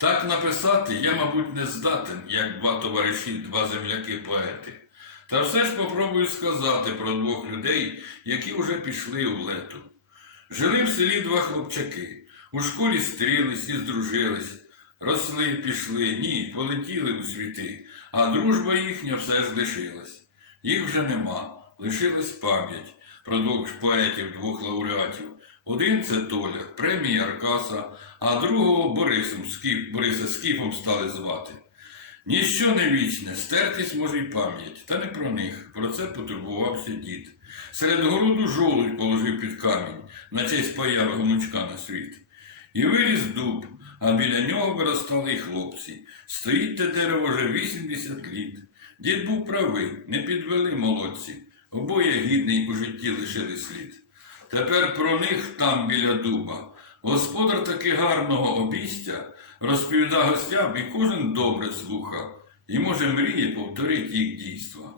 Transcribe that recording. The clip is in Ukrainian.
Так написати я, мабуть, не здатен, як два товариші, два земляки-поети. Та все ж попробую сказати про двох людей, які вже пішли у лету. Жили в селі два хлопчаки, у школі стрілись і здружились, росли, пішли, ні, полетіли у світи, а дружба їхня все ж лишилась. Їх вже нема, лишилась пам'ять про двох поетів, двох лауреатів. Один це Толя, премія Аркаса, а другого Борисом, Скіп, Бориса Скіпом стали звати. Ніщо не вічне, стертись може й пам'ять, та не про них. Про це потурбувався дід. Серед городу жолудь положив під камінь на честь появи гонучка на світ. І виріс дуб, а біля нього виростали й хлопці. Стоїть те дерево вже 80 літ. Дід був правий, не підвели молодці. Обоє гідний у житті лишили слід. Тепер про них там біля дуба. Господар таки гарного обістя розповіда гостям, і кожен добре слуха, і може мріє повторити їх дійства.